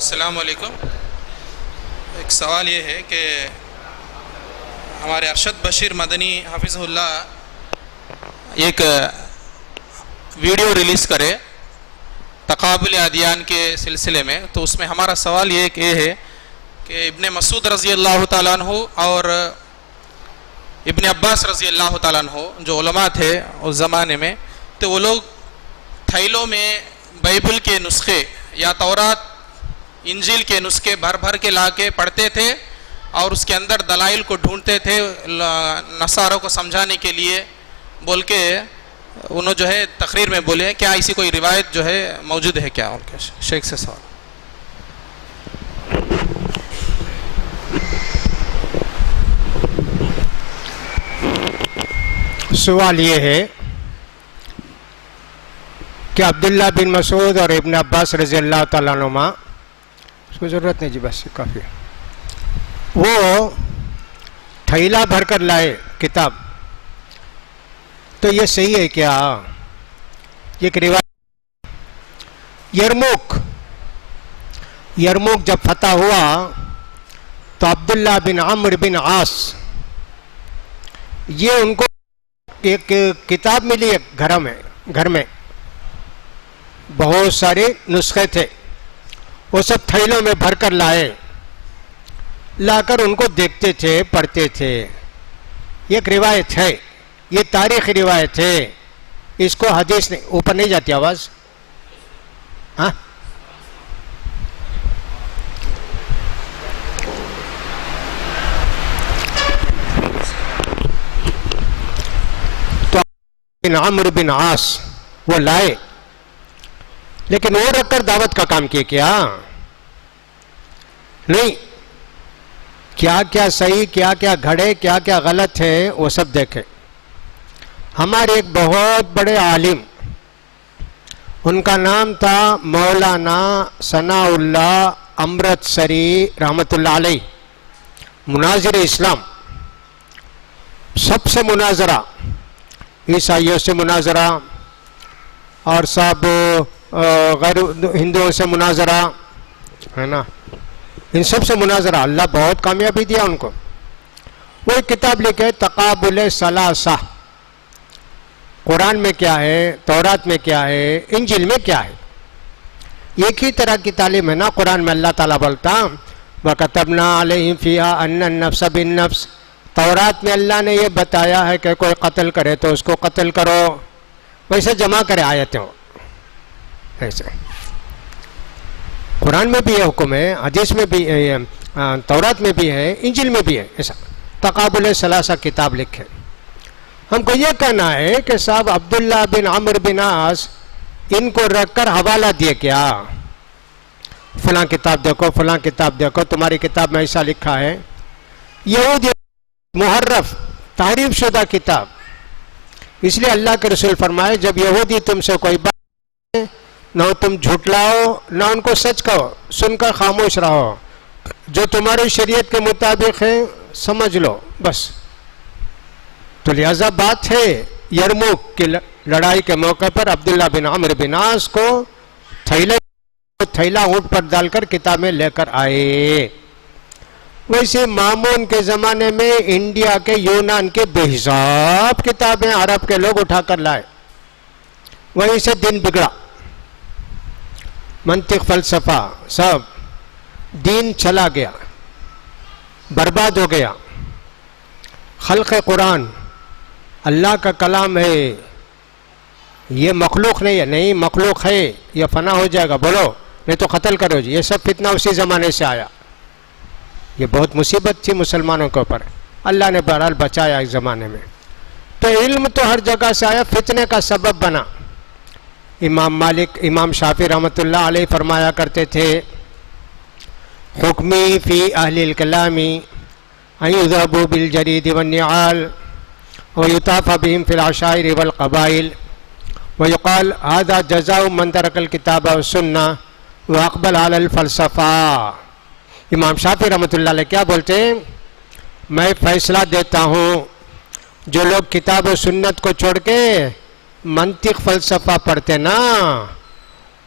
السلام علیکم. ایک سوال یہ ہے کہ ہمارے ارشد بشیر مدنی حافظ اللہ ایک ویڈیو ریلیز کرے تقابل ادیان کے سلسلے میں، تو اس میں ہمارا سوال یہ ہے کہ ابن مسعود رضی اللہ تعالیٰ عنہ اور ابن عباس رضی اللہ تعالیٰ عنہ جو علماء تھے اس زمانے میں، تو وہ لوگ تھیلوں میں بائبل کے نسخے یا تورات انجیل کے نسخے بھر کے لا کے پڑھتے تھے اور اس کے اندر دلائل کو ڈھونڈتے تھے نصاروں کو سمجھانے کے لیے بول کے انہوں جو ہے تقریر میں بولے ہیں. کیا ایسی کوئی روایت جو ہے موجود ہے کیا؟ ان کے شیخ سے سوال. سوال یہ ہے کہ عبداللہ بن مسعود اور ابن عباس رضی اللہ تعالیٰ عنہما، اس کو ضرورت نہیں جی، بس کافی ہے، وہ تھیلا بھر کر لائے کتاب، تو یہ صحیح ہے کیا؟ یہ ایک روایت. یرموک جب فتح ہوا تو عبداللہ بن عمرو بن عاص یہ ان کو ایک کتاب ملی گھر میں بہت سارے نسخے تھے، وہ سب تھیلوں میں بھر کر لا کر ان کو دیکھتے تھے، پڑھتے تھے. یہ ایک روایت ہے، یہ تاریخی روایت ہے، اس کو حدیث نہیں. اوپر نہیں جاتی آواز؟ ہاں، تو بن عمرو بن عاص وہ لائے، لیکن وہ رکھ کر دعوت کا کام کیا نہیں. کیا صحیح، کیا گھڑے، کیا غلط ہے، وہ سب دیکھے. ہمارے ایک بہت بڑے عالم، ان کا نام تھا مولانا ثناء اللہ امرتسری رحمۃ اللہ علیہ، مناظر اسلام. سب سے مناظرہ، عیسائیوں سے مناظرہ اور سب غیر ہندوؤں سے مناظرہ ہے نا، ان سب سے مناظرہ. اللہ بہت کامیابی دیا ان کو. وہ ایک کتاب لکھے تقابل ثلاثہ، قرآن میں کیا ہے، تورات میں کیا ہے، انجیل میں کیا ہے. ایک ہی طرح کی تعلیم ہے نا. قرآن میں اللہ تعالیٰ بولتا وَكَتَبْنَا عَلَيْهِمْ فِيهَا أَنَّ النَّفْسَ بِالنَّفْسِ، تورات میں اللہ نے یہ بتایا ہے کہ کوئی قتل کرے تو اس کو قتل کرو. ویسے جمع کرے آیتیں، ایسے قرآن میں بھی یہ حکم ہے، حدیث میں بھی، تورات میں بھی ہے، انجیل میں بھی ہے. ایسا تقابل ثلاثہ کتاب لکھے. ہم کو یہ کہنا ہے کہ صاحب عبداللہ بن عمرو بن عاص ان کو رکھ کر حوالہ دیے کیا، فلاں کتاب دیکھو، فلاں کتاب دیکھو، تمہاری کتاب میں ایسا لکھا ہے. یہودی محرف تحریف شدہ کتاب. اس لیے اللہ کے رسول فرمائے جب یہودی تم سے کوئی بات، نہ تم جھٹلاؤ نہ ان کو سچ کہو، سن کر خاموش رہو، جو تمہاری شریعت کے مطابق ہے سمجھ لو بس. تو لہذا بات ہے یرموک کی لڑائی کے موقع پر عبداللہ بن عمرو بن عاص کو تھیلا اونٹ پر ڈال کر کتابیں لے کر آئے. ویسے مامون کے زمانے میں انڈیا کے یونان کے بے حساب کتابیں عرب کے لوگ اٹھا کر لائے. وہیں سے دن بگڑا، منطق، فلسفہ، سب دین چلا گیا، برباد ہو گیا. خلق قرآن اللہ کا کلام ہے، یہ مخلوق نہیں ہے. نہیں، مخلوق ہے، یہ فنا ہو جائے گا، بولو نہیں تو قتل کرو جی. یہ سب فتنہ اسی زمانے سے آیا. یہ بہت مصیبت تھی مسلمانوں کے اوپر. اللہ نے بہرحال بچایا اس زمانے میں. تو علم تو ہر جگہ سے آیا، فتنے کا سبب بنا. امام شافعی رحمۃ اللہ علیہ فرمایا کرتے تھے حکمی فی اہل الکلام ان یذهبوا بالجرید والنعال ویطاف بهم فی العشائر والقبائل ویقال هذا جزاء من ترک الکتاب والسنہ واقبل علی الفلسفہ. امام شافعی رحمۃ اللہ علیہ کیا بولتے ہیں؟ میں فیصلہ دیتا ہوں جو لوگ کتاب و سنت کو چھوڑ کے منطق فلسفہ پڑھتے نا،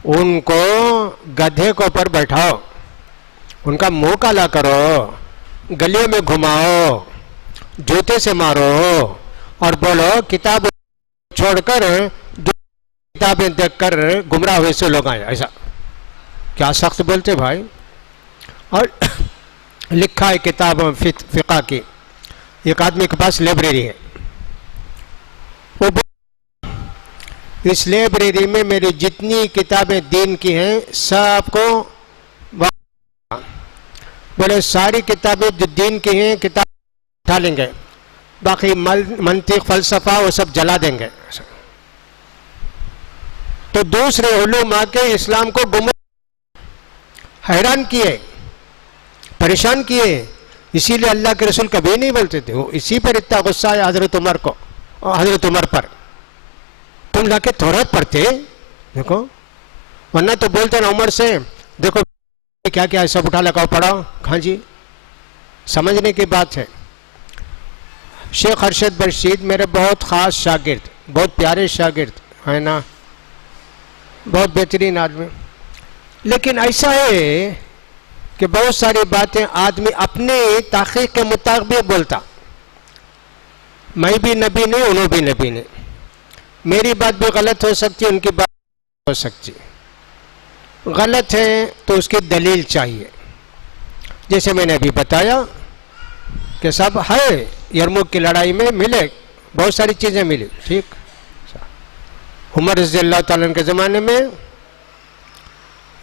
ان کو گدھے کے اوپر بیٹھاؤ. ان کا منہ کالا کرو، گلیوں میں گھماؤ، جوتے سے مارو اور بولو کتاب چھوڑ کر دو کتابیں دیکھ کر گمراہ ہوئے سے لوگ آئے. ایسا کیا سخت بولتے بھائی. اور لکھا ہے کتاب فقہ کی، ایک آدمی کے پاس لائبریری ہے، وہ اس لائبریری میں میری جتنی کتابیں دین کی ہیں سب کو بولے ساری کتابیں جو دین کی ہیں کتاب اٹھا لیں گے، باقی منطق فلسفہ وہ سب جلا دیں گے. تو دوسرے علوم آ کے اسلام کو حیران کیے، پریشان کیے. اسی لیے اللہ کے رسول کبھی نہیں بولتے تھے. وہ اسی پر اتنا غصہ ہے حضرت عمر کو، حضرت عمر پر، تم لا کے تورات پڑھتے دیکھو، ورنہ تو بولتے نا عمر سے دیکھو کیا کیا سب اٹھا لگاؤ پڑھاؤ. ہاں جی، سمجھنے کی بات ہے. شیخ ارشد برشید میرے بہت خاص شاگرد، بہت پیارے شاگرد ہے نا، بہت بہترین آدمی. لیکن ایسا ہے کہ بہت ساری باتیں آدمی اپنے تحقیق کے مطابق بولتا. میں بھی نبی نہیں، انہوں بھی نبی نہیں. میری بات بھی غلط ہو سکتی، ان کی بات ہو سکتی. غلط ہے تو اس کی دلیل چاہیے. جیسے میں نے ابھی بتایا کہ سب ہے، یرموک کی لڑائی میں ملے، بہت ساری چیزیں ملی. ٹھیک، عمر رضی اللہ تعالیٰ عنہ کے زمانے میں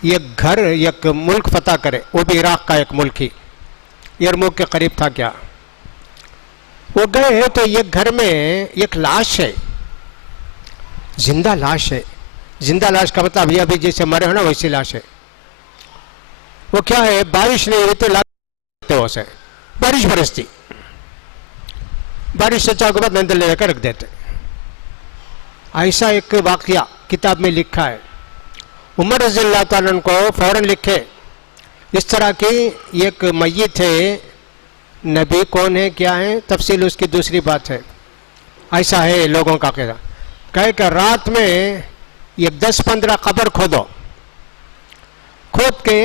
ایک گھر، ایک ملک فتح کرے، وہ بھی عراق کا ایک ملک ہی، یرموک کے قریب تھا. کیا وہ گئے ہیں تو ایک گھر میں ایک لاش ہے، زندہ لاش ہے. زندہ لاش کا مطلب ابھی جیسے مرے ہو نا ویسی لاش ہے. وہ کیا ہے، بارش نہیں ہوئی تو لاش سے بارش برستی، بارش سے چاہ کے بعد اندر لے کر رکھ دیتے. ایسا ایک واقعہ کتاب میں لکھا ہے. عمر رضی اللہ تعالیٰ عنہ کو فوراً لکھے اس طرح کی ایک میت ہے، نبی کون ہے کیا ہے تفصیل اس کی دوسری بات ہے. ایسا ہے لوگوں کا عقیدہ. کہے کہ رات میں یہ 10-15 قبر کھودو، کھود کے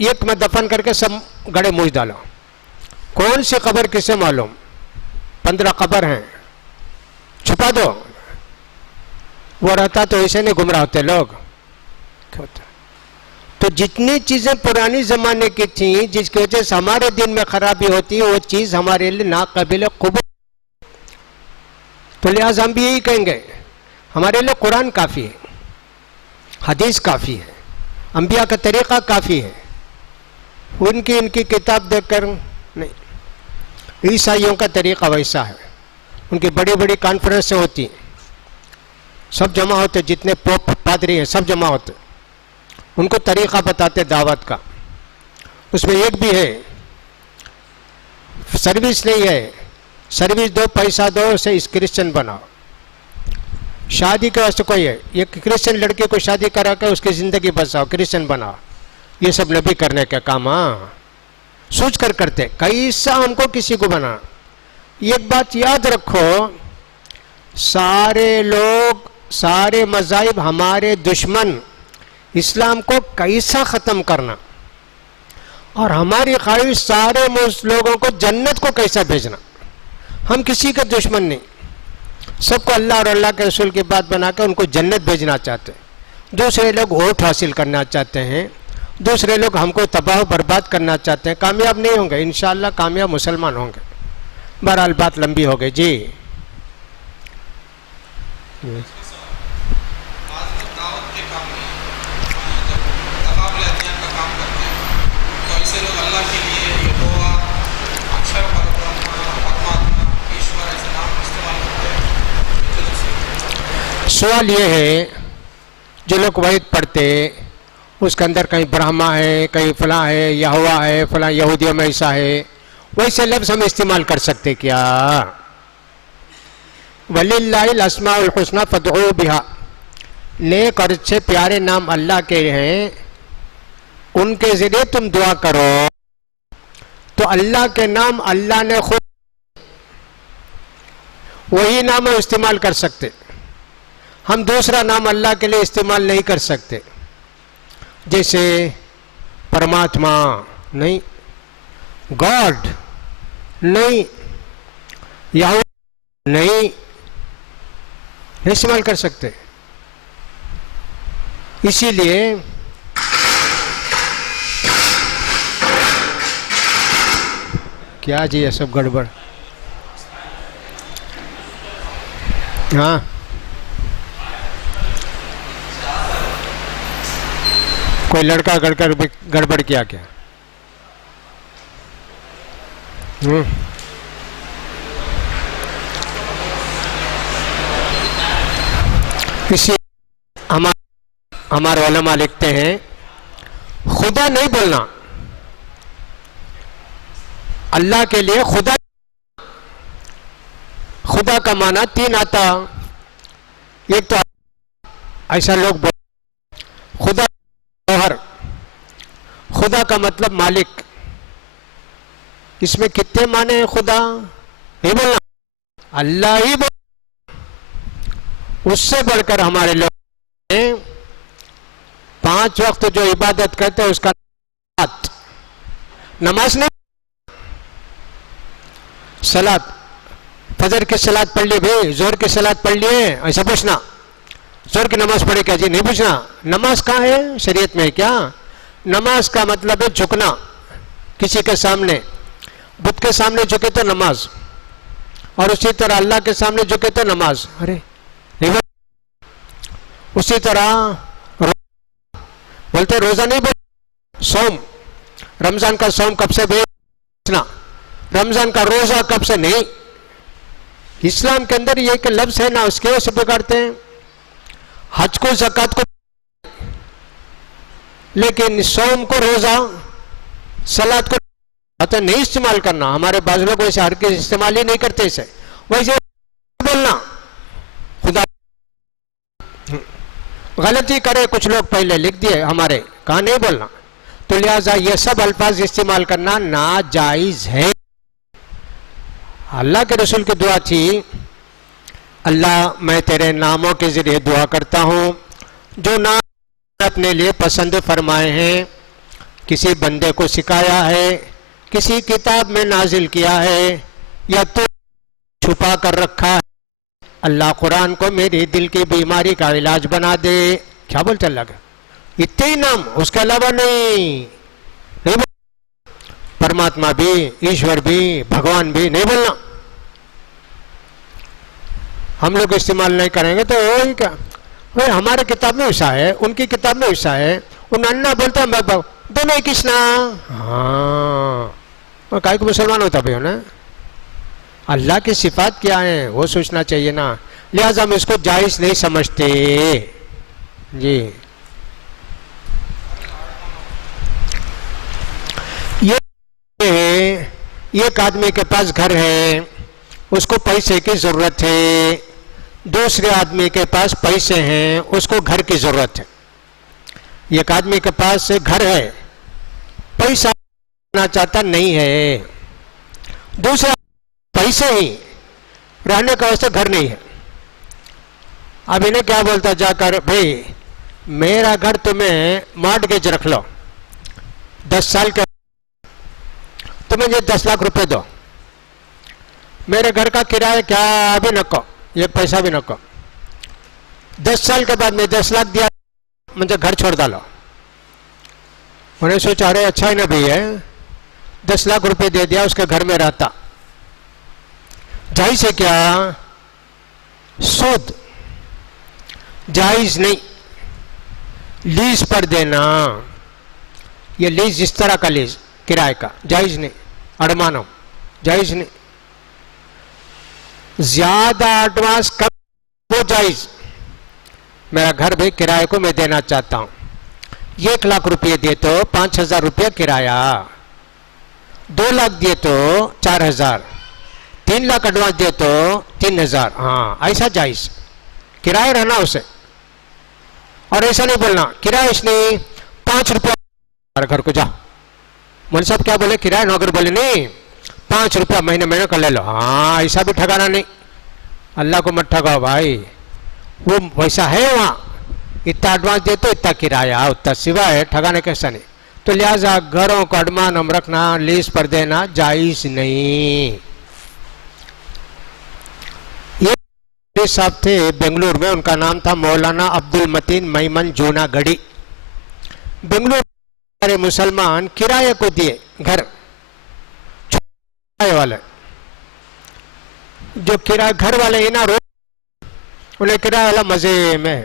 ایک میں دفن کر کے سب گڑے موج ڈالو. کون سی قبر کسے معلوم؟ 15 قبر ہیں، چھپا دو. وہ رہتا تو ایسے نہیں گمراہ ہوتے لوگ. تو جتنی چیزیں پرانی زمانے کی تھیں جس کی وجہ سے ہمارے دین میں خرابی ہوتی ہے، وہ چیز ہمارے لیے ناقابل قبول. تو لہٰذا ہم بھی یہی کہیں گے، ہمارے لیے قرآن کافی ہے، حدیث کافی ہے، انبیاء کا طریقہ کافی ہے. ان کی کتاب دیکھ کر نہیں. عیسائیوں کا طریقہ ویسا ہے، ان کی بڑی بڑی کانفرنسیں ہوتی ہیں، سب جمع ہوتے، جتنے پوپ پادری ہیں سب جمع ہوتے، ان کو طریقہ بتاتے دعوت کا. اس میں ایک بھی ہے، سروس نہیں ہے، سروس دو پیسہ دو اسے اس کرسچن بناؤ. شادی کے واسطے کوئی ہے، یہ کرسچن لڑکے کو شادی کرا کے اس کی زندگی بساؤ، کرسچن بناؤ. یہ سب نبی کرنے کا کام. سوچ کر کرتے کیسا ہم کو کسی کو بنا. ایک بات یاد رکھو، سارے لوگ، سارے مذاہب ہمارے دشمن اسلام کو کیسا ختم کرنا، اور ہماری خواہش سارے لوگوں کو جنت کو کیسا بھیجنا. ہم کسی کے دشمن نہیں، سب کو اللہ اور اللہ کے رسول کی بات بنا کے ان کو جنت بھیجنا چاہتے ہیں. دوسرے لوگ ووٹ حاصل کرنا چاہتے ہیں، دوسرے لوگ ہم کو تباہ و برباد کرنا چاہتے ہیں. کامیاب نہیں ہوں گے انشاءاللہ، کامیاب مسلمان ہوں گے. بہرحال بات لمبی ہو گئی جی. سوال یہ ہے، جو لوگ وحید پڑھتے اس کے اندر کہیں برہما ہے، کہیں فلاں ہے، یہوہ ہے، فلاں یہودیوں میں ایسا ہے، ویسے لفظ ہم استعمال کر سکتے کیا؟ وَلِلَّهِ الْأَسْمَاءُ الْحُسْنَى فَادْعُوهُ بِهَا، نیک اور اچھے پیارے نام اللہ کے ہیں، ان کے ذریعے تم دعا کرو. تو اللہ کے نام اللہ نے خود وہی نام استعمال کر سکتے، ہم دوسرا نام اللہ کے لیے استعمال نہیں کر سکتے. جیسے پرماتما، نہیں، گاڈ نہیں، یہوہ نہیں استعمال کر سکتے. اسی لیے کیا جی یہ سب گڑبڑ. ہاں کوئی لڑکا گڑبڑ کیا کیا؟ اسی ہمارے علماء لکھتے ہیں خدا نہیں بولنا، اللہ کے لیے خدا کا معنی تین آتا. ایک تو ایسا لوگ خدا جوہر، خدا کا مطلب مالک. اس میں کتنے معنی ہیں خدا؟ نہیں بولنا، اللہ ہی بول. اس سے بڑھ کر ہمارے لوگ 5 وقت جو عبادت کرتے ہیں اس کا نماز نہیں. صلاۃ، فجر کی صلاۃ پڑھ لی بھائی، زہر کی صلاۃ پڑھ لیے، ایسا پوچھنا. زہر کی نماز پڑھے کیا جی؟ نہیں پوچھنا. نماز کہاں ہے شریعت میں؟ کیا نماز کا مطلب ہے جھکنا کسی کے سامنے. بت کے سامنے جھکے تو نماز، اور اسی طرح اللہ کے سامنے جھکے تو نماز. ارے اسی طرح بولتے روزہ نہیں بولتے، صوم. رمضان کا صوم کب سے بھیجنا، رمضان کا روزہ کب سے نہیں. اسلام کے اندر یہ ایک لفظ ہے نا، اس کی وجہ سے بگاڑتے ہیں. حج کو، زکوٰۃ کو، لیکن صوم کو، روزہ، صلاۃ کو نہیں استعمال کرنا. ہمارے بعض لوگ ویسے ہر کے استعمال ہی نہیں کرتے اسے. ویسے بولنا خدا غلطی کرے، کچھ لوگ پہلے لکھ دیے ہمارے، کہاں نہیں بولنا. تو لہٰذا یہ سب الفاظ استعمال کرنا ناجائز ہے. اللہ کے رسول کی دعا تھی، اللہ میں تیرے ناموں کے ذریعے دعا کرتا ہوں جو نام اپنے لیے پسند فرمائے ہیں، کسی بندے کو سکھایا ہے، کسی کتاب میں نازل کیا ہے، یا تو چھپا کر رکھا ہے. اللہ قرآن کو میری دل کی بیماری کا علاج بنا دے. کیا بولتے اللہ کا؟ اتنے ہی نام، اس کے علاوہ نہیں. پرماتما بھی، ایشور بھی، بھگوان بھی نہیں بولنا. ہم لوگ استعمال نہیں کریں گے تو وہی کیا. ہمارے کتاب میں ایسا ہے، ان کی کتاب میں ایسا ہے. ان انا بولتا ہے دونوں ہی کشنا. ہاں کائی کو مسلمان ہوتا بھی نا. اللہ کی صفات کیا ہیں وہ سوچنا چاہیے نا. لہٰذا ہم اس کو جائز نہیں سمجھتے جی. ایک آدمی کے پاس گھر ہے، اس کو پیسے کی ضرورت ہے. دوسرے آدمی کے پاس پیسے ہیں، اس کو گھر کی ضرورت ہے. ایک آدمی کے پاس گھر ہے، پیسہ رہنا چاہتا نہیں ہے. دوسرا پیسے ہی، رہنے کا واسطے گھر نہیں ہے. اب انہیں کیا بولتا جا کر، بھائی میرا گھر تمہیں مارٹگیج رکھ لو، 10 سال کے تو مجھے 10 لاکھ روپے دو. میرے گھر کا کرایہ کیا بھی نہ کو، ایک پیسہ بھی نہ کو. 10 سال کے بعد میں 10 لاکھ دیا، مجھے گھر چھوڑ ڈالو. انہیں سوچا رہے اچھا ہی نہ بھی ہے، 10 لاکھ روپے دے دیا، اس کے گھر میں رہتا. جائز ہے کیا؟ سود جائز نہیں. لیز پر دینا، یہ لیز جس طرح کا لیز کرائے کا جائز نہیں. اڑمانو جائز نہیں. زیادہ ایڈوانس کب وہ جائز. میرا گھر بھی کرائے کو میں دینا چاہتا ہوں، 1 لاکھ روپے دیے تو 5,000 روپیہ کرایہ، 2 لاکھ دیے تو 4,000، 3 لاکھ ایڈوانس دیے تو 3,000. ہاں ایسا جائز، کرایہ رہنا اسے. اور ایسا نہیں بولنا کرایہ اس نے 5 روپیہ گھر کو جا. مول صاحب کیا بولے؟ کرایہ نوکر بولے نہیں، 5 روپیہ مہینے کا لے لو. ہاں ایسا بھی ٹھگانا نہیں. اللہ کو مت ٹھگاؤ بھائی، وہ ویسا ہے وہاں. اتنا ایڈوانس دے تو اتنا کرایہ، اتنا سوا ہے، ٹھگانے کیسا نہیں. تو لہذا گھروں کو اڈمان رکھنا، لیز پر دینا جائز نہیں۔ یہ صاحب تھے بنگلور میں، ان کا نام تھا مولانا عبد المتین میمن جونا گڑی۔ بنگلور سارے مسلمان کرایہ کو دیے گھر، کرایہ والے جو کرایہ گھر والے ہیں نا، انہیں کرایہ والا مزے میں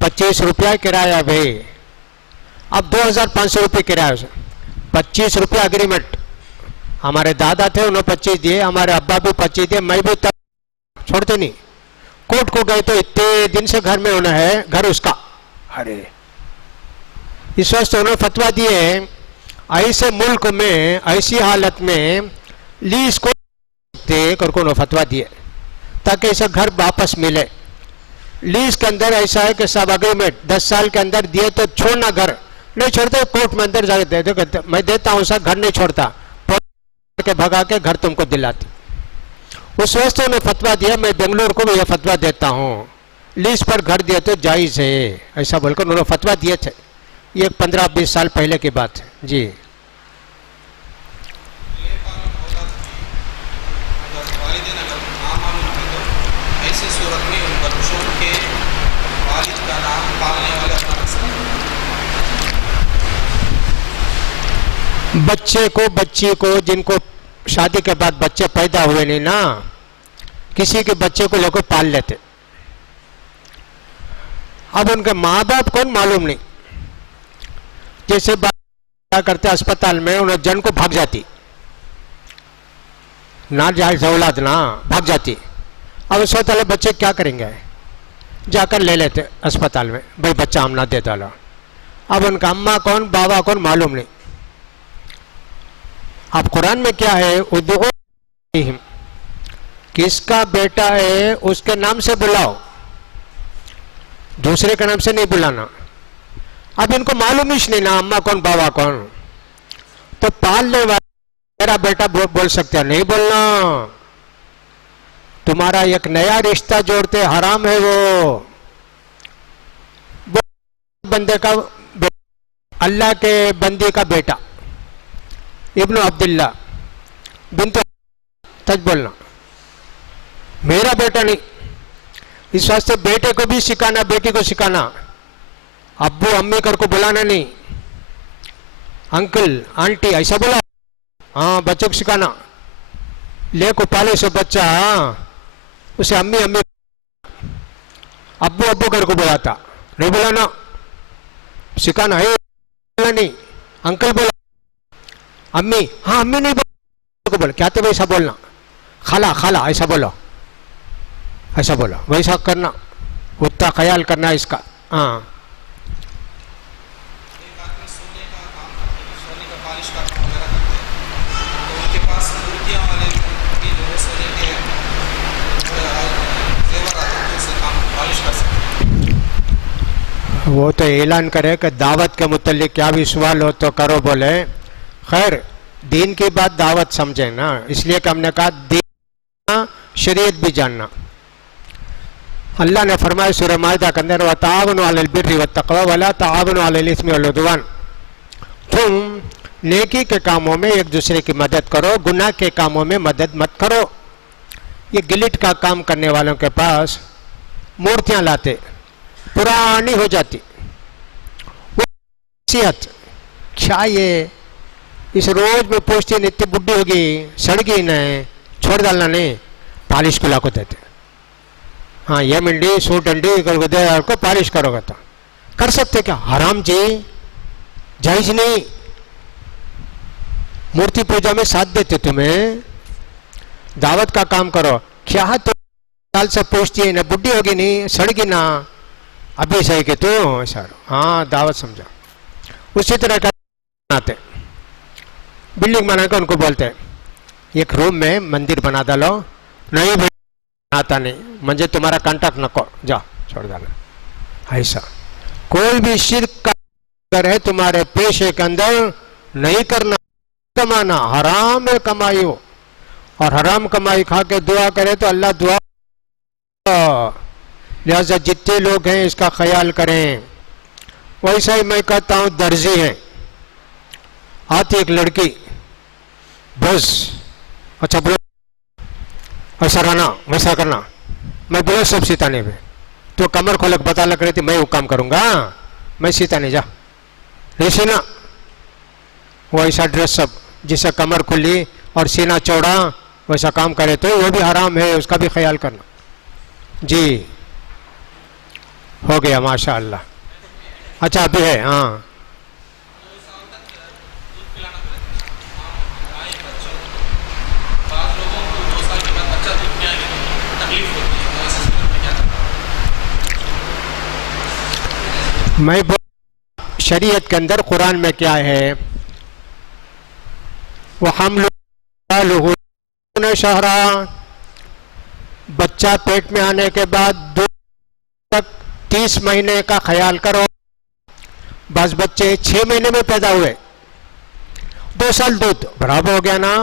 25 روپیہ کرایہ بھائی، اب 2500 روپے کرایہ سے 25 روپیہ اگریمنٹ۔ ہمارے دادا تھے، انہوں 25 دیے، ہمارے ابا بھی 25 دیے، میں بھی تب چھوڑتے نہیں، کوٹ کو گئے تو اتنے دن سے گھر میں ہونا ہے، گھر اس کا۔ ارے اس وقت انہوں نے فتویٰ دیے ایسے ملک میں، ایسی حالت میں لیز کو دے کر کو انہوں فتویٰ دیے تاکہ اسے گھر واپس ملے۔ لیز کے اندر ایسا ہے کہ سب اگریمنٹ 10 سال کے اندر دیے تو چھوڑنا، گھر نہیں چھوڑتے، کورٹ میں اندر جا کے دے دو، میں دیتا ہوں سر، گھر نہیں چھوڑتا، کے بھگا کے گھر تم کو دلاتی۔ اس وقت انہوں نے فتویٰ دیا، میں بنگلور کو بھی یہ فتویٰ دیتا ہوں، لیز پر گھر دیا تو جائز ہے، ایسا بول کر انہوں نے فتویٰ دیے تھے۔ یہ 15-20 سال پہلے کی بات ہے جی۔ والدین اگر نامعلوم ہے تو ایسی صورت میں ان بچوں کے والد کا نام پالنے والا اپنا رکھ سکتے ہیں۔ بچے کو، بچی کو، جن کو شادی کے بعد بچے پیدا ہوئے نہیں نا، کسی کے بچے کو لوگ پال لیتے، اب ان کے ماں باپ کون معلوم نہیں، جیسے کیا کرتے اسپتال میں، انہیں جن کو بھاگ جاتی، نہ جائز اولاد نہ بھاگ جاتی، اب اس وقت والے بچے کیا کریں گے، جا کر لے لیتے اسپتال میں، بھائی بچہ ہم نہ دے ڈالا، اب ان کا اماں کون بابا کون معلوم نہیں۔ اب قرآن میں کیا ہے، ادعوہم، کس کا بیٹا ہے اس کے نام سے بلاؤ، دوسرے کے نام سے نہیں بلانا۔ اب ان کو معلوم ہی نہیں نا اماں کون بابا کون، تو پالنے والا میرا بیٹا بول سکتے ہیں، نہیں بولنا، تمہارا ایک نیا رشتہ جوڑتے، حرام ہے وہ بندے کا، اللہ کے بندے کا بیٹا، ابن عبداللہ بنت تج بولنا، میرا بیٹا نہیں۔ اس واسطے بیٹے کو بھی سکھانا، بیٹی کو سکھانا، ابو امی کر کو بلانا نہیں، انکل آنٹی ایسا بولا، ہاں بچوں کو سکھانا، لے کو پالے سو بچہ، ہاں اسے امی امی، ابو ابو کر کو بلاتا، نہیں بلانا، سکھانا ہے، نہیں انکل بولا، امی، ہاں امی نہیں بولا، کیا تو ویسا بولنا، خالہ خالہ ایسا بولو، ایسا بولا، ویسا کرنا، اتنا خیال کرنا اس کا۔ ہاں ایک آدمی سونے کا کام کرتے ہیں، سونے کا پالش کا کام وغیرہ کرتے ہیں، تو ان کے پاس مورتیاں والے بھی جو ہے سونے کے زیور آتے ہیں، تو اسے کام پالش کر سکتے ہیں۔ وہ تو اعلان کرے کہ دعوت کے متعلق کیا بھی سوال ہو تو کرو، بولے خیر دین کی بات دعوت سمجھیں نا، اس لیے کہ ہم نے کہا دین شریعت بھی جاننا۔ اللہ نے فرمایا سورہ مائدہ کے اندر وَتَعَاوَنُوا عَلَى الْبِرِّ وَالتَّقْوَىٰ وَلَا تَعَاوَنُوا عَلَى الْإِثْمِ وَالْعُدْوَانِ، تم نیکی کے کاموں میں ایک دوسرے کی مدد کرو، گناہ کے کاموں میں مدد مت کرو۔ یہ گلٹ کا کام کرنے والوں کے پاس مورتیاں لاتے، پرانی ہو جاتی، وہ نصیحت کیا یہ اس روز میں پوچھتی ہیں اتنی بڈھی ہوگی، سڑ گئی نہیں، چھوڑ ڈالنا نہیں، پالش کو لا کو دیتے، ہاں یہ منڈی سوٹ انڈی کر کو دے کو پالش کرو گا تو کر سکتے کیا؟ حرام جی، جائز نہیں۔ مورتی پوجا میں ساتھ دیتے، تمہیں دعوت کا کام کرو، کیا تو سال سے پوچھتی ہے نا، بڈھی ہوگی نہیں، سڑ گی نا، ابھی صحیح کہ تو سر ہاں دعوت سمجھا۔ اسی طرح کا بناتے، بلڈنگ بنا کے ان کو بولتے ایک روم میں مندر بنا ڈالو، نہیں بناتا نہیں، مجھے تمہارا کانٹیکٹ نہ کو، جا چھوڑ ڈالا۔ ایسا کوئی بھی شرک کا ہے تمہارے پیشے کے اندر نہیں کرنا، کمانا حرام ہے کمائی ہو، اور حرام کمائی کھا کے دعا کرے تو اللہ دعا، لہذا جتنے لوگ ہیں اس کا خیال کریں۔ ویسا ہی میں کہتا ہوں درزی ہیں، آتی ایک لڑکی بس اچھا بولو ایسا رہنا ویسا کرنا، میں بولو سب سیتانے میں تو کمر کھولک بتا لگ رہی تھی میں وہ کام کروں گا، میں سیتانے جا نہیں سینا، وہ ایسا ڈریس سب جسے کمر کھلی اور سینہ چوڑا ویسا کام کرے تو وہ بھی حرام ہے، اس کا بھی خیال کرنا. جی ہو گیا ماشاء اللہ. اچھا ابھی ہے ہاں میں شریعت کے اندر قرآن میں کیا ہے، وَحَمْلُهُ شَهْرًا، بچہ پیٹ میں آنے کے بعد 30 مہینے کا خیال کرو. بعض بچے 6 مہینے میں پیدا ہوئے، 2 سال دودھ برابر ہو گیا نا.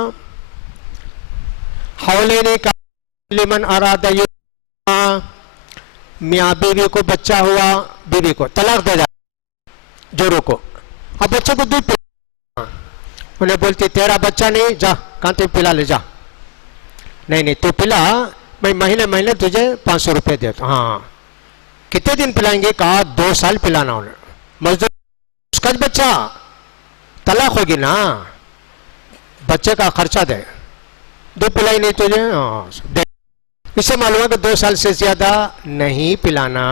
حولین کا لمن اراد میاں بیوی کو بچہ ہوا، بیوی کو طلاق دے جائے جوروں کو. اب بچے کو دودھ پلا، انہیں بولتی تیرا بچہ نہیں، جا کہاں تے پلا لے جا. نہیں تو پلا، میں مہینے تجھے 500 روپے دیتا. ہاں کتنے دن پلائیں گے؟ کہا 2 سال پلانا انہیں. مزدور اس کا بچہ طلاق ہوگی نا، بچے کا خرچہ دے، دودھ پلائی نہیں تجھے دے. اسے معلوم ہے کہ 2 سال سے زیادہ نہیں پلانا.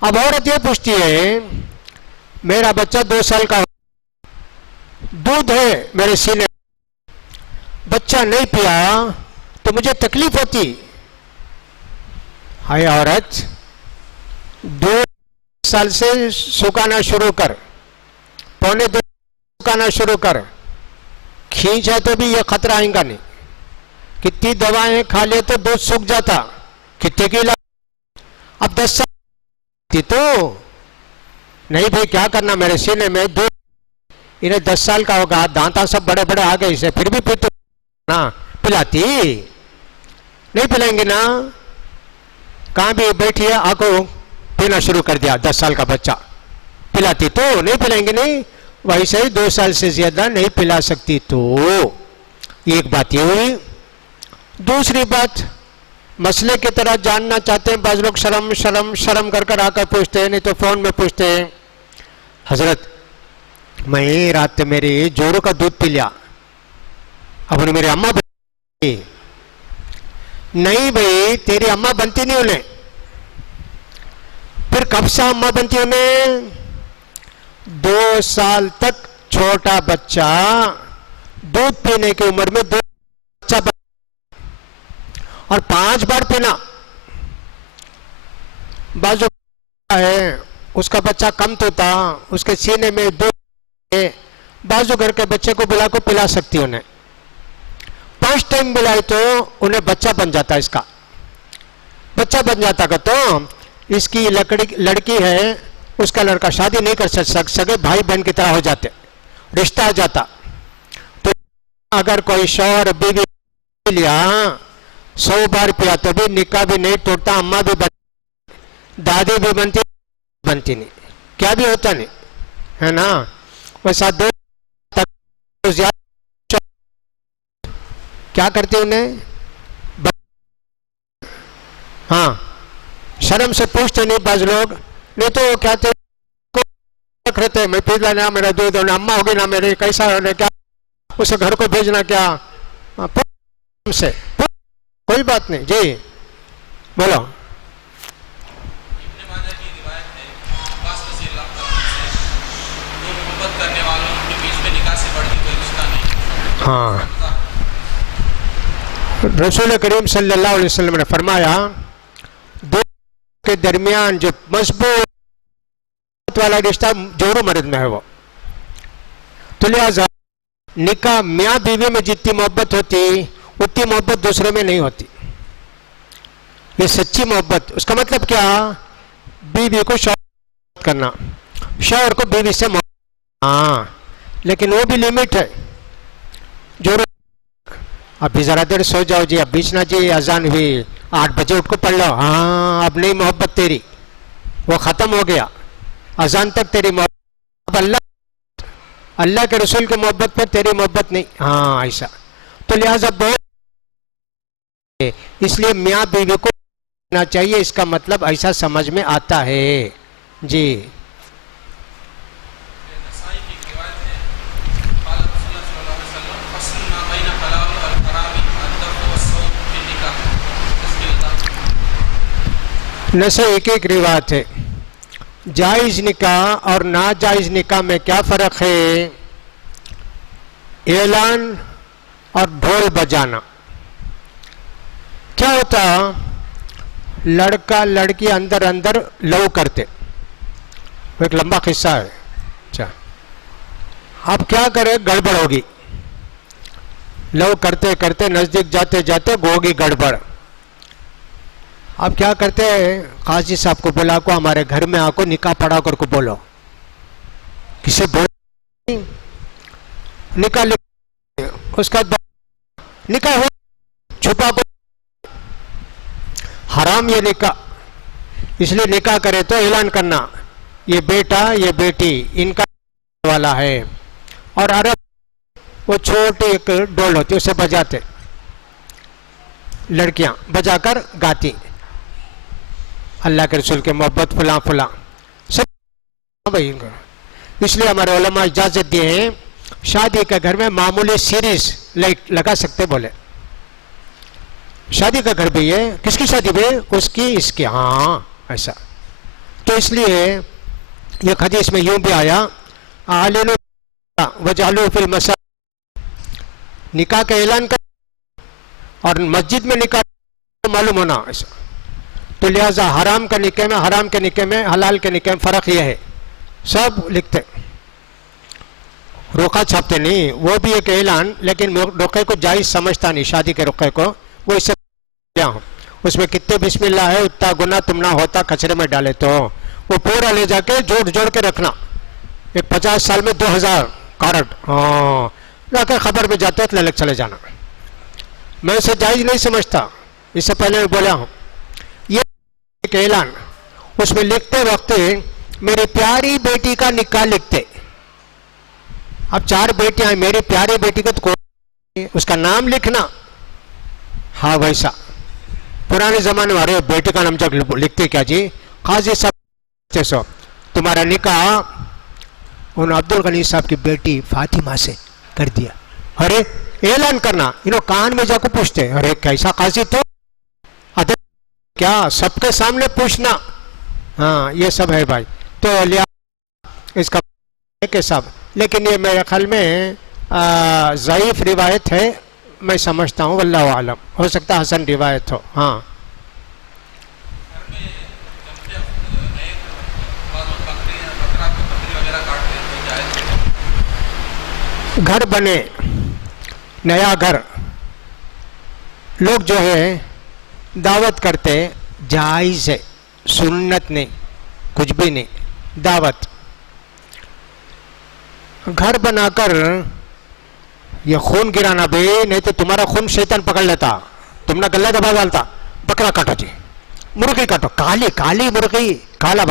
اب عورت یہ پوچھتی ہے میرا بچہ 2 سال کا دودھ ہے میرے سینے، بچہ نہیں پیا تو مجھے تکلیف ہوتی. ہائے عورت، 2 سال سے سکانا شروع کر، 1.25 سکانا شروع کر، کھینچ ہے تو بھی یہ خطرہ آئیں گا نہیں. کتنی دوائیں کھا لے تو دودھ سوکھ جاتا، کتنے کی علاج. اب 10 سال تو نہیں بھائی کیا کرنا، میرے سینے میں دودھ، انہیں 10 سال کا ہوگا، دانتا سب بڑے بڑے آ گئے اسے، پھر بھی پیتے نا. پلاتی نہیں پلائیں گے نا، کہاں بھی بیٹھی ہے آکو پینا شروع کر دیا 10 سال کا بچہ، پلاتی تو نہیں پلائیں گے. نہیں ویسے ہی 2 سال سے زیادہ نہیں پلا سکتی. تو ایک بات یہ ہوئی. دوسری بات مسئلے کی طرح جاننا چاہتے ہیں بعض لوگ، شرم کر آ کر پوچھتے ہیں، نہیں تو فون میں پوچھتے ہیں حضرت میں رات میری جوروں کا دودھ پی لیا، اب انہیں میری اماں بنتی. نہیں بھائی تیری اماں بنتی نہیں انہیں، پھر کب سے اماں بنتی انہیں؟ 2 سال تک چھوٹا بچہ دودھ پینے کی عمر میں 2 بچہ اور 5 بار پینا. بازو ہے اس کا بچہ کم تو تھا، اس کے سینے میں 2 بازو گھر کے بچے کو بلا کو پلا سکتی انہیں. 5 ٹائم بلائی تو انہیں بچہ بن جاتا، اس کا بچہ بن جاتا. کہ تو اس کی لڑکی ہے، اس کا لڑکا شادی نہیں کر سکے، بھائی بہن کی طرح ہو جاتے، رشتہ آ جاتا. تو اگر کوئی شوہر بیوی لیا 100 بار پیا تو بھی نکاح بھی نہیں ٹوٹتا، اماں بھی بنتی، دادی بھی بنتی نہیں، کیا بھی ہوتا نہیں ہے نا. ویسا 2 کیا کرتے انہیں ہاں شرم سے پوچھتے نہیں بعض لوگ، نہیں تو کہتے رہتے میں پی لینا میرا دودھ، اماں ہوگی نا میری، کیسا ہونے کیا اسے گھر کو بھیجنا کیا سے کوئی بات نہیں. جی بولو. ہاں رسول کریم صلی اللہ علیہ وسلم نے فرمایا 2 کے درمیان جو مضبوط والا رشتہ جورو مرد میں ہے وہ. تو لہذا نکاح میاں بیوی میں جتنی محبت ہوتی اتنی محبت دوسرے میں نہیں ہوتی. یہ سچی محبت. اس کا مطلب کیا؟ بیوی کو شوہر کرنا، شوہر کو بیوی سے محبت. ہاں لیکن وہ بھی لمٹ ہے. جو ابھی ذرا دیر سو جاؤ جی، اب بیچنا جی اذان ہوئی 8 بجے اٹھ کو پڑھ لو. ہاں اب نہیں محبت تیری، وہ ختم ہو گیا. اذان تک تیری محبت. اب اللہ اللہ کے رسول کی محبت پر تیری محبت نہیں. ہاں ایسا. تو لہٰذا بہت اس لیے میاں بیوی کو کرنا چاہیے. اس کا مطلب ایسا سمجھ میں آتا ہے. جی نسائی کی ایک روایت ہے قال رسول اللہ صلی اللہ علیہ وسلم فصل ما بین حلال والحرام الدفع والصوم فی النکاح. اس کی وضاحت. نسائی کی ایک روایت ہے. جائز نکاح اور ناجائز نکاح میں کیا فرق ہے؟ اعلان اور ڈھول بجانا. کیا ہوتا؟ لڑکا لڑکی اندر اندر لو کرتے. وہ ایک لمبا قصہ ہے. اچھا اب کیا کرے؟ گڑبڑ ہوگی. لو کرتے کرتے نزدیک جاتے جاتے ہوگی گڑبڑ. اب کیا کرتے ہیں؟ قاضی صاحب کو بلا کو ہمارے گھر میں آ کو نکاح پڑھا کر کو بولو. کسے بول نکاح لکھ. اس کا نکاح ہو چھپا کو. حرام یہ نکاح. اس لیے نکاح کرے تو اعلان کرنا یہ بیٹا یہ بیٹی ان کا والا ہے. اور عرب وہ چھوٹی ایک ڈول ہوتی اسے بجاتے. لڑکیاں بجا کر گاتی اللہ کے رسول کے محبت فلاں فلاں سب بھائی. اس لیے ہمارے علماء اجازت دیے ہیں شادی کے گھر میں معمولی سیریز لگا سکتے. بولے شادی کا گھر بھی ہے. کس کی شادی بھی؟ اس کی اس کی. ہاں ایسا. تو اس لیے یہ حدیث میں یوں بھی آیا اعلنوا وجعلوا فی المساجد. نکاح کا اعلان کر اور مسجد میں نکاح معلوم ہونا ایسا. تو لہذا حرام کا نکاح میں حرام کے نکاح میں حلال کے نکاح میں فرق یہ ہے. سب لکھتے روکا چھاپتے نہیں. وہ بھی ایک اعلان لیکن روکے کو جائز سمجھتا نہیں. شادی کے روکے کو وہ اس سے اس میں کتنے بسم اللہ ہے اتنا گناہ تم نہ ہوتا کچرے میں ڈالے. تو وہ پورا لے جا کے جوڑ کے رکھنا. ایک 50 سال میں 2000 کارڈ ہاں لا کے خبر میں جاتے تو لے چلے جانا. میں اسے جائز نہیں سمجھتا. اس سے پہلے میں بولا ہوں یہ ایک اعلان. اس میں لکھتے وقت میری پیاری بیٹی کا نکاح لکھتے. اب 4 بیٹیاں ہیں. میری پیاری بیٹی کو تو اس کا نام لکھنا. ہاں ویسا پرانے زمانے میں ارے بیٹے کا نام جب لکھتے کیا جی قاضی صاحب سو تمہارا نکاح ان عبد الغنی صاحب کی بیٹی فاطمہ سے کر دیا. ارے اعلان کرنا. انہوں کان میں جا کو پوچھتے ارے کیسا قاضی تو کیا سب کے سامنے پوچھنا. ہاں یہ سب ہے بھائی. تو اس کا سب لیکن یہ میرے خیال میں ضعیف روایت ہے. میں سمجھتا ہوں واللہ عالم. ہو سکتا حسن روایت ہو. ہاں گھر بنے نیا گھر لوگ جو ہے دعوت کرتے جائز ہے. سنت نہیں کچھ بھی نہیں. دعوت گھر بنا کر یہ خون گرانا بھی نہیں تو تمہارا خون شیطان پکڑ لیتا. تم نے گلہ دبا ڈالتا. بکرا کاٹو جی مرغی کاٹو. کالی کالی مرغی کالا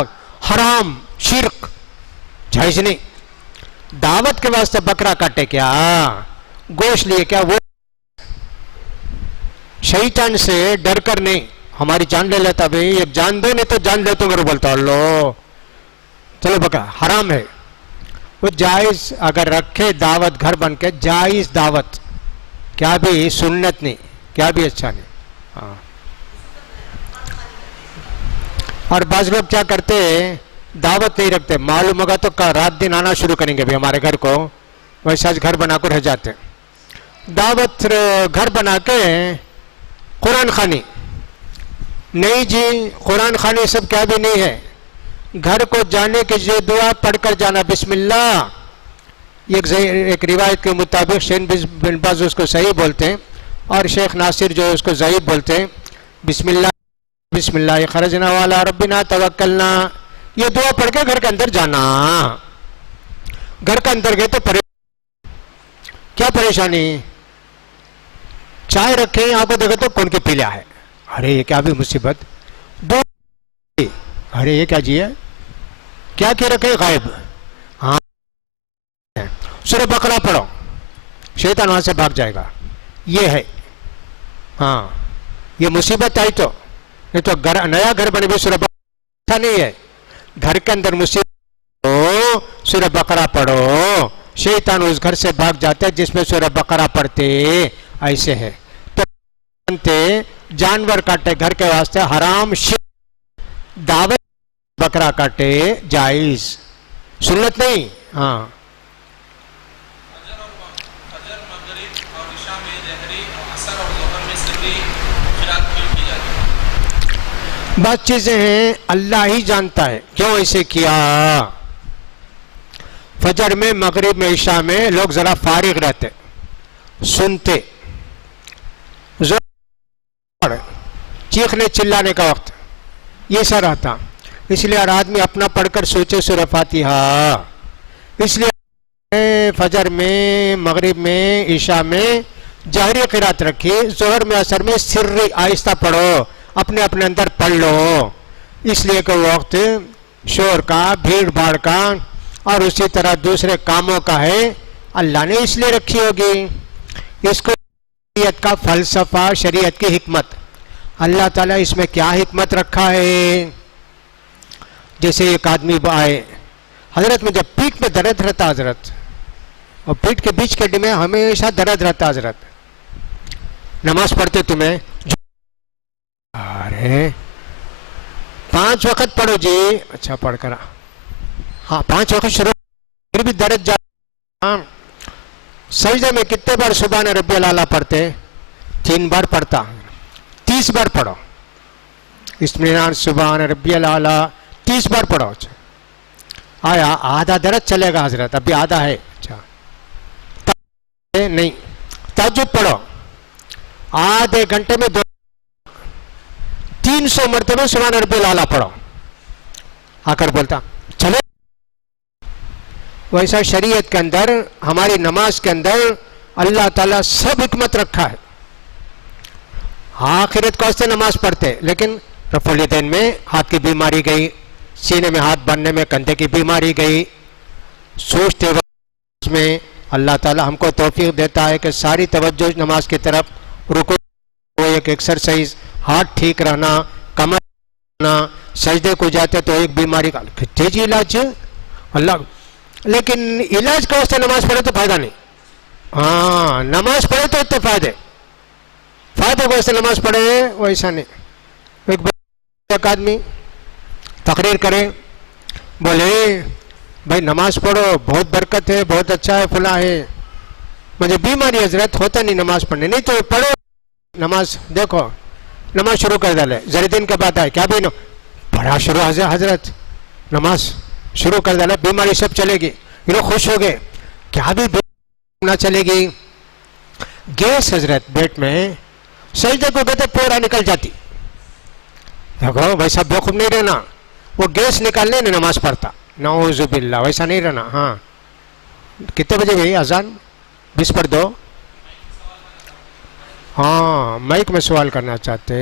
حرام شرک جائز نہیں. دعوت کے واسطے بکرا کاٹے کیا گوشت لیے کیا وہ شیطان سے ڈر کر نہیں. ہماری جان لے لیتا بھائی ایک جان دو نہیں تو جان لیتا ہوں بولتا اللہ چلو بکرا حرام ہے. وہ جائز اگر رکھے دعوت گھر بن کے جائز دعوت کیا بھی سنت نہیں کیا بھی اچھا نہیں. ہاں اور بعض لوگ کیا کرتے دعوت نہیں رکھتے. معلوم ہوگا تو رات دن آنا شروع کریں گے بھی ہمارے گھر کو. ویسا گھر بنا کر رہ جاتے. دعوت گھر بنا کے قرآن خوانی نہیں جی. قرآن خوانی سب کیا بھی نہیں ہے. گھر کو جانے کی جو دعا پڑھ کر جانا بسم اللہ. ایک روایت کے مطابق شیخ بن باز اس کو صحیح بولتے ہیں اور شیخ ناصر جو اس کو ضعیف بولتے ہیں. بسم اللہ خرجنا والا ربنا توکلنا یہ دعا پڑھ کے گھر کے اندر جانا. گھر کے اندر گئے تو کیا پریشانی. چائے رکھے آپ کو دیکھے تو کون کے پی لیا ہے. ارے یہ کیا بھی مصیبت. ارے یہ کیا جی ہے کیا رکھے غائب. ہاں سورہ بقرہ پڑھو، شیطان وہاں سے بھاگ جائے گا. یہ ہے. ہاں یہ مصیبت آئی تو یہ تو نیا گھر بنے بھی سورہ بقرہ نہیں ہے. گھر کے اندر مصیبت ہو سورہ بقرہ پڑھو، شیطان اس گھر سے بھاگ جاتا ہے جس میں سورہ بقرہ پڑھتے. ایسے ہے تو جانور کاٹے گھر کے واسطے حرام، دعوت بکرا کاٹے جائز، سنت نہیں. ہاں فجر مغرب اور عشاء میں ظہری، عصر اور ظہر میں سری قرات کی جاتی ہے. بس چیزیں ہیں اللہ ہی جانتا ہے کیوں ایسے کیا. فجر میں، مغرب میں، عشاء میں لوگ ذرا فارغ رہتے، سنتے، چیخنے چلانے کا وقت یہ سا رہتا. اس لیے ہر آدمی اپنا پڑھ کر سوچے سورہ فاتحہ. اس لیے فجر میں، مغرب میں، عشاء میں جہری قرات رکھی، ظہر میں، عصر میں سری آہستہ پڑھو، اپنے اپنے اندر پڑھ لو. اس لیے کہ وقت شور کا، بھیڑ بھاڑ کا اور اسی طرح دوسرے کاموں کا ہے. اللہ نے اس لیے رکھی ہوگی. اس کو شریعت کا فلسفہ، شریعت کی حکمت، اللہ تعالیٰ اس میں کیا حکمت رکھا ہے. جیسے ایک آدمی آئے حضرت میں، جب پیٹھ میں درد رہتا حضرت، اور پیٹھ کے بیچ کے ہڈی میں ہمیشہ درد رہتا حضرت، نماز پڑھتے تمہیں، ارے 5 وقت پڑھو جی. اچھا پڑھ کر، ہاں 5 وقت شروع، پھر بھی درد جا. سجدے میں کتنے بار سبحان ربی الاعلیٰ پڑھتے؟ 3 بار پڑھتا. 30 بار پڑھو اطمینان سبحان ربی الاعلیٰ، 30 بار پڑھو. آیا آدھا درد چلے گا حضرت، ابھی آدھا ہے. اچھا نہیں، تہجد پڑھو آدھے گھنٹے میں 300 مرتبہ سبحان ربی الاعلیٰ پڑھو. آ کر بولتا چلے. ویسا شریعت کے اندر، ہماری نماز کے اندر اللہ تعالیٰ سب حکمت رکھا ہے. آخرت کو سے نماز پڑھتے، لیکن رفع الیدین میں ہاتھ کی بیماری گئی، سینے میں ہاتھ باندھنے میں کندھے کی بیماری گئی. سوچتے وقت میں اللہ تعالیٰ ہم کو توفیق دیتا ہے کہ ساری توجہ نماز کی طرف، رکوع وہ ایک ایکسرسائز، ہاتھ ٹھیک رہنا، کمر رہنا، سجدے کو جاتے تو ایک بیماری کا کتنے جی علاج اللہ. لیکن علاج کا واسطے نماز پڑھے تو فائدہ نہیں. ہاں نماز پڑھے تو اتنے فائدے کو واسطے نماز پڑھے ویسا نہیں. ایک آدمی تقریر کرے، بولے بھائی نماز پڑھو، بہت برکت ہے، بہت اچھا ہے، فلاں ہے. مجھے بیماری حضرت ہوتا نہیں نماز پڑھنے. نہیں تو پڑھو نماز. دیکھو نماز شروع کر ڈالے، ذرا دن کے بعد آئے کیا بھی پڑھا شروع حضرت، نماز شروع کر ڈالا، بیماری سب چلے گی. یہ لوگ خوش ہو گئے، کیا بھی نہ چلے گی. گیس حضرت پیٹ میں، سجدے کو کہتے پورا نکل جاتی. دیکھو ویسا بیوقوف نہیں رہنا، وہ گیس نکالنے نے نماز پڑھتا. نعوذ باللہ، ویسا نہیں رہنا. ہاں کتنے بجے گئی اذان؟ 20 پر 2. ہاں مائک میں سوال کرنا چاہتے.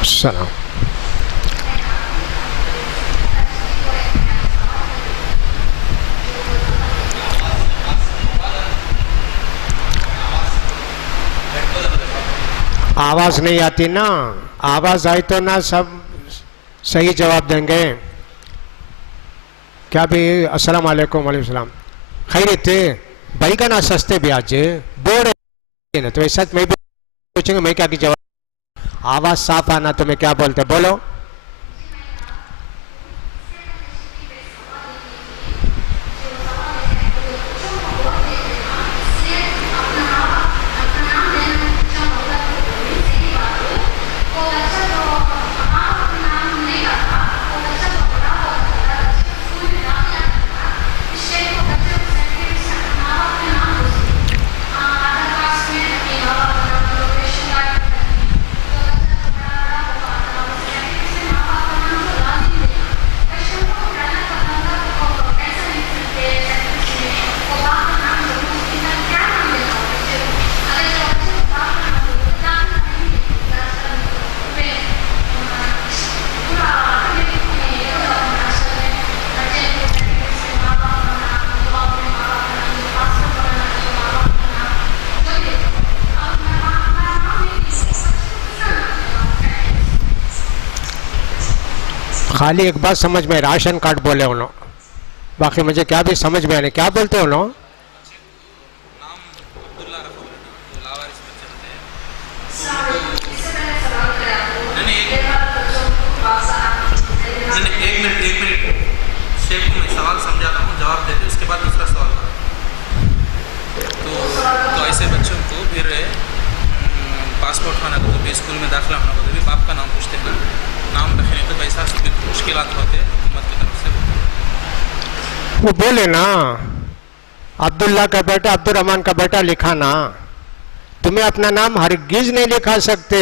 السلام. آواز نہیں آتی نا، آواز آئی تو نا سب صحیح جواب دیں گے. کیا بھی السلام علیکم. وعلیکم السلام. خیریت بھائی کا نا سستے بھی آج بول رہے تو ایسا میں بھی پوچھیں گے میں کیا کی جواب. آواز صاف آنا تو میں کیا بولتے بولو. خالی ایک بات سمجھ میں، راشن کارڈ بولے انہوں، باقی مجھے کیا بھی سمجھ میں آنے، کیا بولتے انہوں؟ نام عبداللہ رکھا ہوا ہے نا، تو لاوارث بچے ہوتے ہیں. ایک منٹ شیخ کو میں سوال سمجھاتا ہوں، جواب دیتے اس کے بعد دوسرا سوال کرو. تو ایسے بچوں کو پھر پاسپورٹ ہونا تو بھی اسکول میں داخلہ ہونا تو بھی باپ کا نام پوچھتے ہیں نا، نام رکھنے تو پیسہ سے مشکلات ہوتے ہیں حکومت کی طرف سے. وہ بولے نا عبداللہ کا بیٹا عبد الرحمن کا بیٹا لکھا نا، تمہیں اپنا نام ہرگز نہیں لکھا سکتے،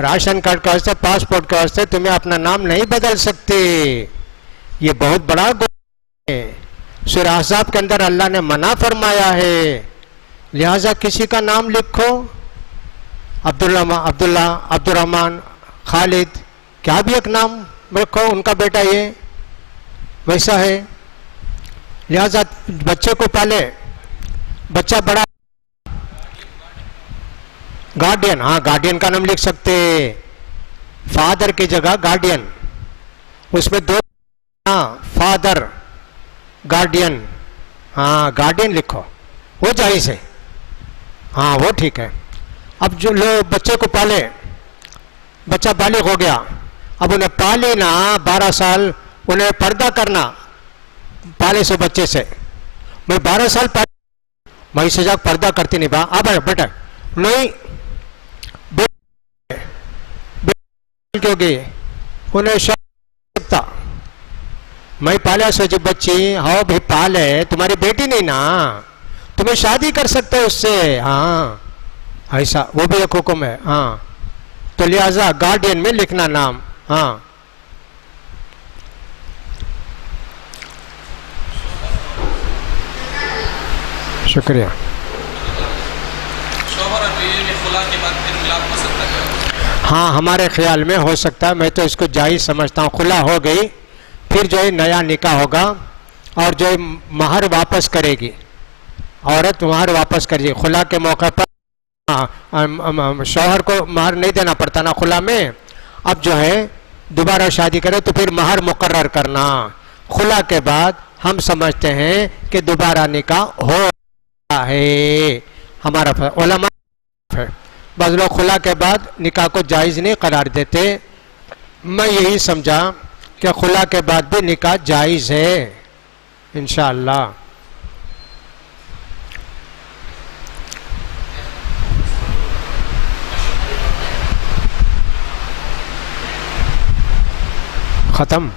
راشن کارڈ کے واسطے پاسپورٹ کے واسطے تمہیں اپنا نام نہیں بدل سکتے. یہ بہت بڑا گناہ ہے، سورہ احزاب کے اندر اللہ نے منع فرمایا ہے. لہذا کسی کا نام لکھو، عبداللہ عبد الرحمن خالد، کیا بھی ایک نام رکھو، ان کا بیٹا یہ ویسا ہے. لہذا بچے کو پالے، بچہ بڑا گارڈین، ہاں گارڈین کا نام لکھ سکتے، فادر کی جگہ گارڈین، اس میں دو، ہاں فادر گارڈین، ہاں گارڈین لکھو، وہ جائز ہے، ہاں وہ ٹھیک ہے. اب جو لوگ بچے کو پالے، بچہ بالغ ہو گیا، اب انہیں پالے نا 12 سال، انہیں پردہ کرنا پالے سے بچے سے، میں 12 سال میں سے جا پردہ کرتی نہیں با اب بیٹا نہیں کیونکہ انہیں سکتا میں پالا سوچے بچی ہاں بھائی پالے تمہاری بیٹی نہیں نا، تمہیں شادی کر سکتے اس سے، ہاں ایسا وہ بھی ایک حکم ہے. ہاں تو لہذا گارڈین میں لکھنا نام. ہاں شکریہ. شوہر اور بیوی میں خلا کے بعد پھر ملاپ ہو سکتا ہے؟ ہاں ہمارے خیال میں ہو سکتا ہے، میں تو اس کو جائز سمجھتا ہوں. خلا ہو گئی پھر جو ہے نیا نکاح ہوگا اور جو ہے مہر واپس کرے گی، عورت مہر واپس کرے گی. خلا کے موقع پر شوہر کو مہر نہیں دینا پڑتا نا خلا میں، اب جو ہے دوبارہ شادی کرے تو پھر مہر مقرر کرنا. خلا کے بعد ہم سمجھتے ہیں کہ دوبارہ نکاح ہو رہا ہے، ہمارا علماء ہے. بعض لوگ خلا کے بعد نکاح کو جائز نہیں قرار دیتے، میں یہی سمجھا کہ خلا کے بعد بھی نکاح جائز ہے انشاءاللہ. ختم.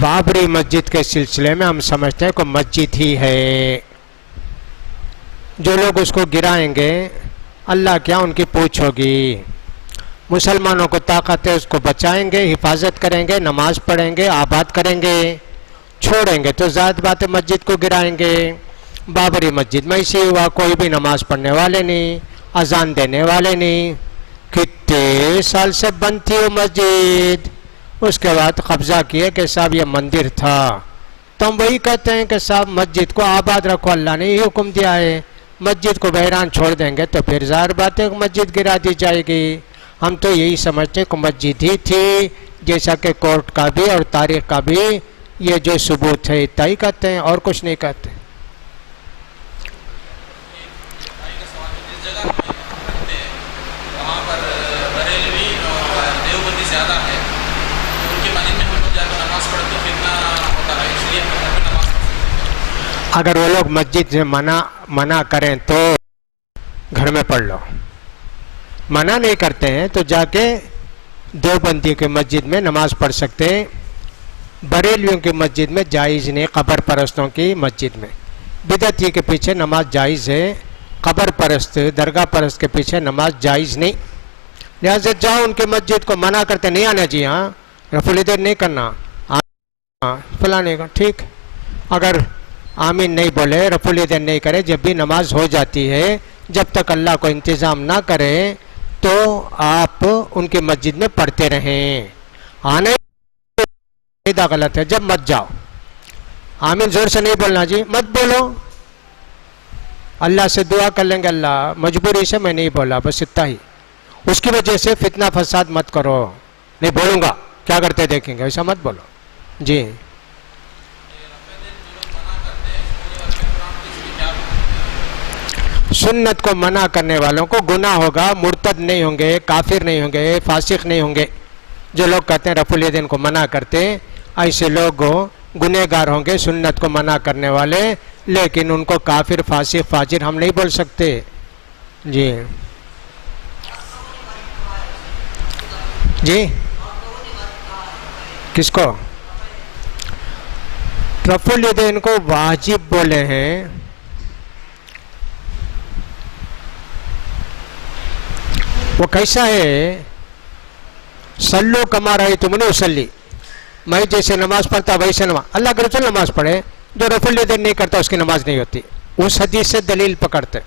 بابری مسجد کے سلسلے میں ہم سمجھتے ہیں کہ مسجد ہی ہے، جو لوگ اس کو گرائیں گے اللہ کیا ان کی پوچھ ہوگی. مسلمانوں کو طاقت ہے اس کو بچائیں گے، حفاظت کریں گے، نماز پڑھیں گے، آباد کریں گے. چھوڑیں گے تو ذات بات ہے مسجد کو گرائیں گے. بابری مسجد میں اسی ہوا، کوئی بھی نماز پڑھنے والے نہیں، اذان دینے والے نہیں. کتنے سال سے بند تھی وہ مسجد، اس کے بعد قبضہ کیے کہ صاحب یہ مندر تھا. تو ہم وہی کہتے ہیں کہ صاحب مسجد کو آباد رکھو، اللہ نے یہ حکم دیا ہے. مسجد کو بحران چھوڑ دیں گے تو پھر ظاہر بات ہے کہ مسجد گرا دی جائے گی. ہم تو یہی سمجھتے ہیں کہ مسجد ہی تھی، جیسا کہ کورٹ کا بھی اور تاریخ کا بھی یہ جو ثبوت ہے اتنا ہی کہتے ہیں اور کچھ نہیں کہتے. وہاں پر بریلوی اور دیوبندی زیادہ ہے، ان کے مسجد میں ہم لوگ جا کر نماز پڑھتے پھرنا ہوتا ہے، اس لیے ہم گھر میں نماز پڑھ سکتے ہیں. اگر وہ لوگ مسجد سے منع کریں تو گھر میں پڑھ لو، منع نہیں کرتے ہیں تو جا کے دیوبندی کی مسجد میں نماز پڑھ سکتے ہیں. بریلویوں کی مسجد میں جائز نہیں، قبر پرستوں کی مسجد میں. بدعتی کے پیچھے نماز جائز ہے، قبر پرست درگاہ پرست کے پیچھے نماز جائز نہیں. لہٰذا جاؤ ان کی مسجد کو منع کرتے نہیں آنا جی، ہاں رفع الیدین نہیں کرنا، فلانے کا ٹھیک. اگر آمین نہیں بولے، رفع الیدین نہیں کرے، جب بھی نماز ہو جاتی ہے جب تک اللہ کو انتظام نہ کرے تو آپ ان کی مسجد میں پڑھتے رہیں. آنے عقیدہ غلط ہے، جب مت جاؤ. آمین زور سے نہیں بولنا جی، مت بولو. اللہ سے دعا کر لیں گے اللہ مجبوری سے میں نہیں بولا، بس اتنا ہی. اس کی وجہ سے فتنہ فساد مت کرو. نہیں بولوں گا کیا کرتے دیکھیں گے، ایسا مت بولو جی. سنت کو منع کرنے والوں کو گناہ ہوگا، مرتد نہیں ہوں گے، کافر نہیں ہوں گے، فاسق نہیں ہوں گے. جو لوگ کہتے ہیں رفع الیدین کو منع کرتے، ایسے لوگ گنہگار ہوں گے سنت کو منع کرنے والے، لیکن ان کو کافر فاسق فاجر ہم نہیں بول سکتے جی. جی کس کو؟ رفع الیدین کو واجب بولے ہیں. وہ کیسا ہے؟ صلو کما رأیتمونی اصلی، میں جیسے نماز پڑھتا ویسے نماز. اللہ کے رسول نماز پڑھے، جو رفع الیدین نہیں کرتا اس کی نماز نہیں ہوتی. اس حدیث سے دلیل پکڑتے،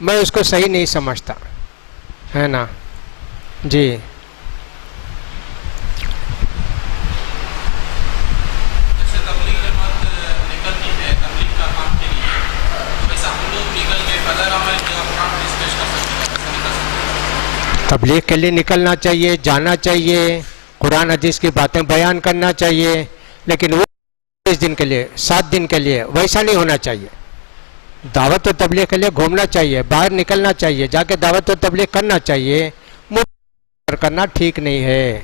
میں اس کو صحیح نہیں سمجھتا ہے نا جی. تبلیغ کے لیے نکلنا چاہیے، جانا چاہیے، قرآن حدیث کی باتیں بیان کرنا چاہیے، لیکن وہ 20 دن کے لیے 7 دن کے لیے ویسا نہیں ہونا چاہیے. دعوت و تبلیغ کے لیے گھومنا چاہیے، باہر نکلنا چاہیے، جا کے دعوت و تبلیغ کرنا چاہیے. کرنا ٹھیک نہیں ہے.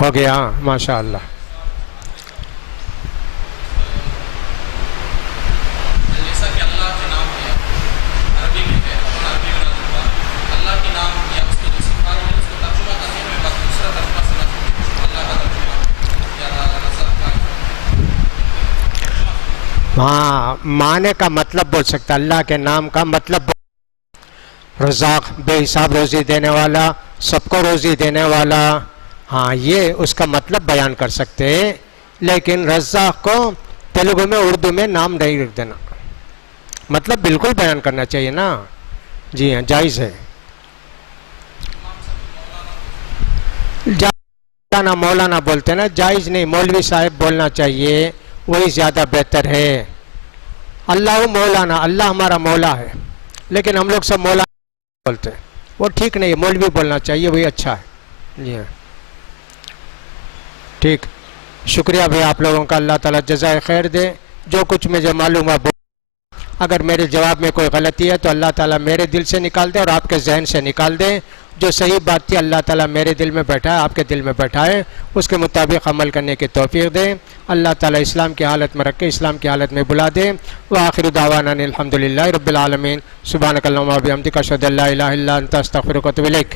ہو گیا ماشاء اللہ. ہاں معنی کا مطلب بول سکتا، اللہ کے نام کا مطلب. رزاق بے حساب روزی دینے والا، سب کو روزی دینے والا، ہاں یہ اس کا مطلب بیان کر سکتے ہیں. لیکن رزاق کو تیلگو میں اردو میں نام نہیں رکھ دینا، مطلب بالکل بیان کرنا چاہیے نا جی. ہاں جائز ہے. مولانا بولتے نا، جائز نہیں، مولوی صاحب بولنا چاہیے، وہی زیادہ بہتر ہے. اللہ مولانا، اللہ ہمارا مولا ہے، لیکن ہم لوگ سب مولانا بولتے ہیں، وہ ٹھیک نہیں ہے. مولوی بولنا چاہیے، وہی اچھا ہے جی. ہاں ٹھیک، شکریہ بھائی آپ لوگوں کا، اللہ تعالیٰ جزائے خیر دے. جو کچھ مجھے معلوم ہے، اگر میرے جواب میں کوئی غلطی ہے تو اللہ تعالیٰ میرے دل سے نکال دے اور آپ کے ذہن سے نکال دے. جو صحیح بات تھی اللہ تعالیٰ میرے دل میں بیٹھائے، آپ کے دل میں بیٹھائے، اس کے مطابق عمل کرنے کی توفیق دے. اللہ تعالیٰ اسلام کی حالت میں رکھ کے اسلام کی حالت میں بلا دے. وآخر دعوانا الحمدللہ رب العالمین. سبحانک اللہم و بحمدک اشہد ان لا الہ الا انت استغفرک و اتوب الیک.